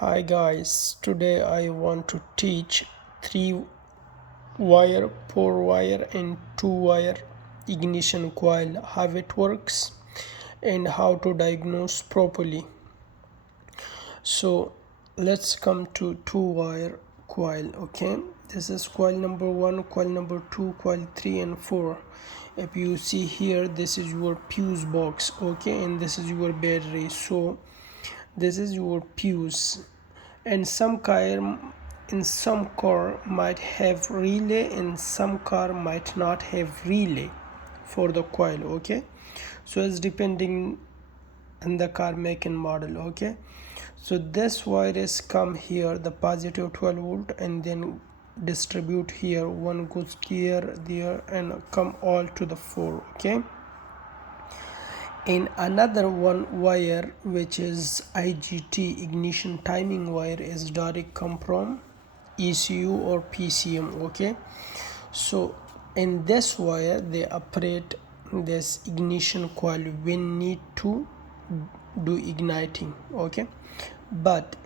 Hi guys, today I want to teach 3 wire, 4 wire and 2 wire ignition coil, how it works and how to diagnose properly. So let's come to 2 wire coil. Okay, this is coil number 1, coil number 2, coil 3 and 4. If you see here, this is your fuse box, okay, and this is your battery. So this is your fuse, and some car might have relay and some car might not have relay for the coil. Okay, so it's depending on the car make and model. Okay, so this wire is come here, the positive 12 volt, and then distribute here, one goes here, there, and come all to the 4. Okay, in another one wire, which is IGT, ignition timing wire, is direct come from ECU or PCM. Okay, so in this wire they operate this ignition coil when need to do igniting. Okay, but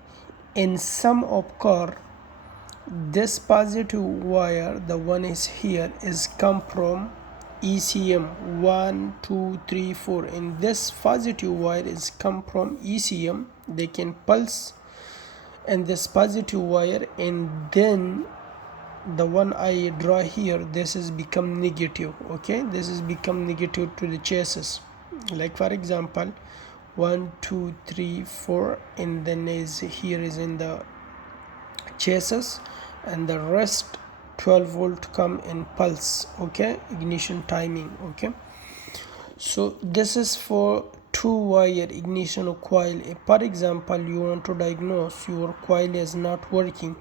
in some of car, this positive wire, the one is here, is come from ECM 1 2 3 4, and this positive wire is come from ECM. They can pulse and this positive wire, and then the one I draw here, this is become negative. Okay, this is become negative to the chassis, like for example 1 2 3 4, and then is here is in the chassis, and the rest 12 volt come in pulse. Okay, ignition timing. Okay, so this is for 2 wire ignition coil. If for example you want to diagnose your coil is not working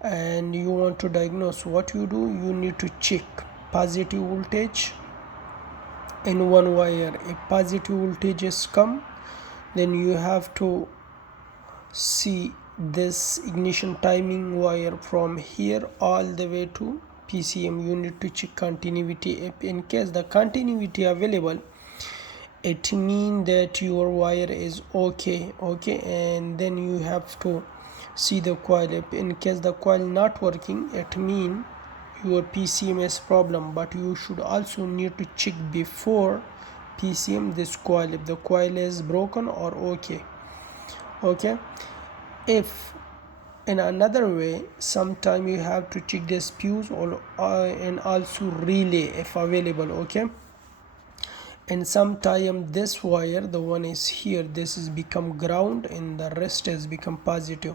and you want to diagnose, what you do, you need to check positive voltage in one wire. If positive voltages come, then you have to see this ignition timing wire from here all the way to PCM. You need to check continuity. If in case the continuity available, it means that your wire is okay. And then you have to see the coil. If in case the coil not working, it means your PCM is problem. But you should also need to check before PCM this coil, if the coil is broken or okay. If in another way, sometime you have to check this fuse or and also relay if available. Okay, and sometime this wire, the one is here, this is become ground and the rest has become positive.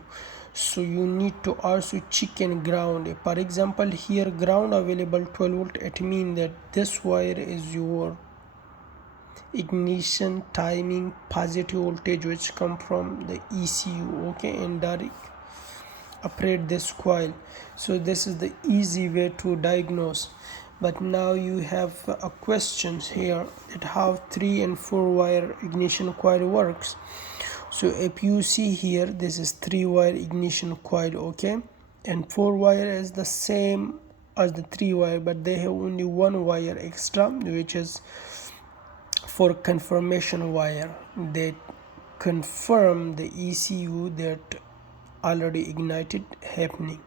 So you need to also check in ground. If for example here ground available 12 volt, it means that this wire is your ignition timing positive voltage, which come from the ECU. Okay, and direct operate this coil. So this is the easy way to diagnose. But now you have a questions here that how 3 and 4 wire ignition coil works. So if you see here, this is 3 wire ignition coil. Okay, and 4 wire is the same as the 3 wire, but they have only 1 wire extra, which is for confirmation wire. They confirm the ECU that already ignited happening.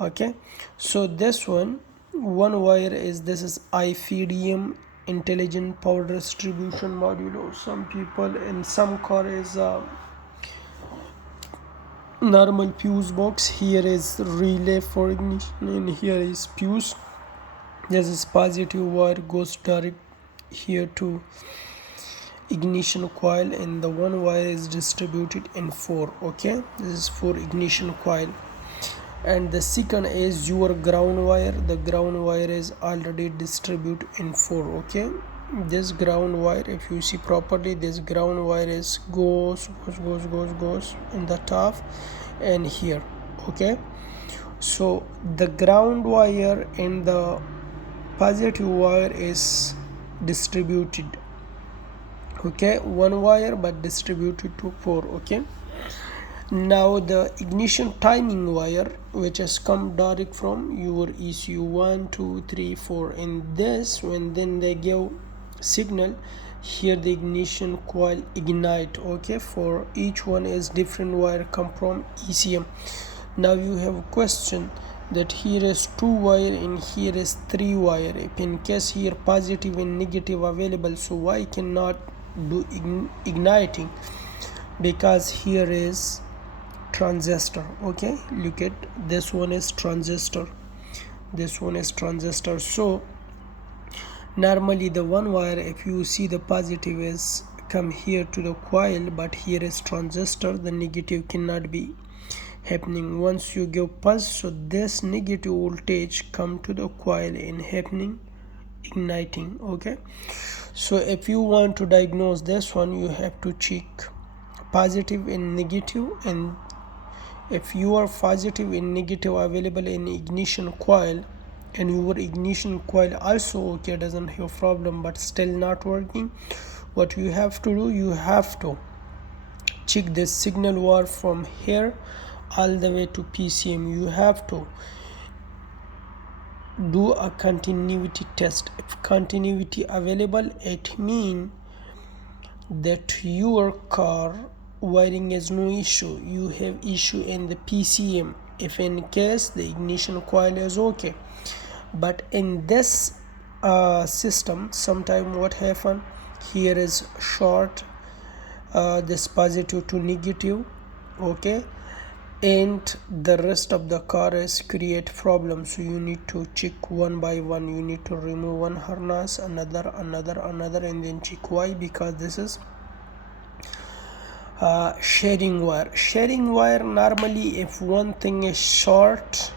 Okay, so this one wire is, this is IFDM, intelligent power distribution module, or some people in some car is a normal fuse box. Here is relay for ignition and here is fuse. This is positive wire goes direct here to ignition coil, and the one wire is distributed in 4. Okay, this is for ignition coil. And the second is your ground wire. The ground wire is already distributed in 4. Okay, this ground wire, if you see properly, this ground wire is goes in the top and here. Okay, so the ground wire and the positive wire is distributed. Okay, 1 wire but distributed to 4. Okay, now the ignition timing wire, which has come direct from your ECU 1 2 3 4, in this when then they give signal, here the ignition coil ignite. Okay, for each one is different wire come from ECM. Now you have a question that here is 2 wire and here is 3 wire. If in case here positive and negative available, so why cannot do igniting? Because here is transistor. Okay, look at this one is transistor, this one is transistor. So normally the one wire, if you see the positive is come here to the coil, but here is transistor, the negative cannot be happening. Once you give pulse, so this negative voltage come to the coil and happening igniting. Okay, so if you want to diagnose this one, you have to check positive and negative, and if your positive and negative available in ignition coil and your ignition coil also okay, doesn't have problem but still not working, what you have to do, you have to check this signal wire from here all the way to PCM. You have to do a continuity test. If continuity available, it means that your car wiring is no issue, you have issue in the PCM. If in case the ignition coil is okay, but in this system sometime what happen, here is short, this positive to negative. Okay, and the rest of the car is create problems. So you need to check one by one, you need to remove one harness, another, and then check why, because this is sharing wire. Sharing wire, normally if one thing is short,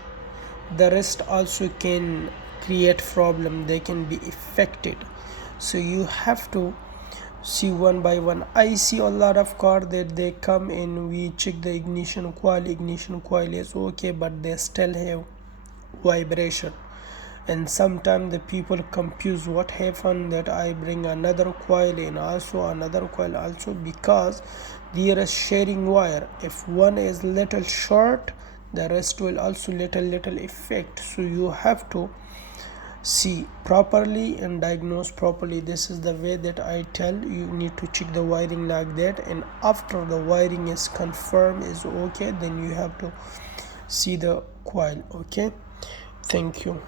the rest also can create problem, they can be affected. So you have to see one by one. I see a lot of car that they come in, we check the ignition coil is okay, but they still have vibration. And sometimes the people confuse what happened, that I bring another coil and also another coil also, because there is sharing wire. If one is little short, the rest will also little effect. So you have to see properly and diagnose properly. This is the way that I tell you, need to check the wiring like that, and after the wiring is confirmed is okay, then you have to see the coil. Okay, thank you.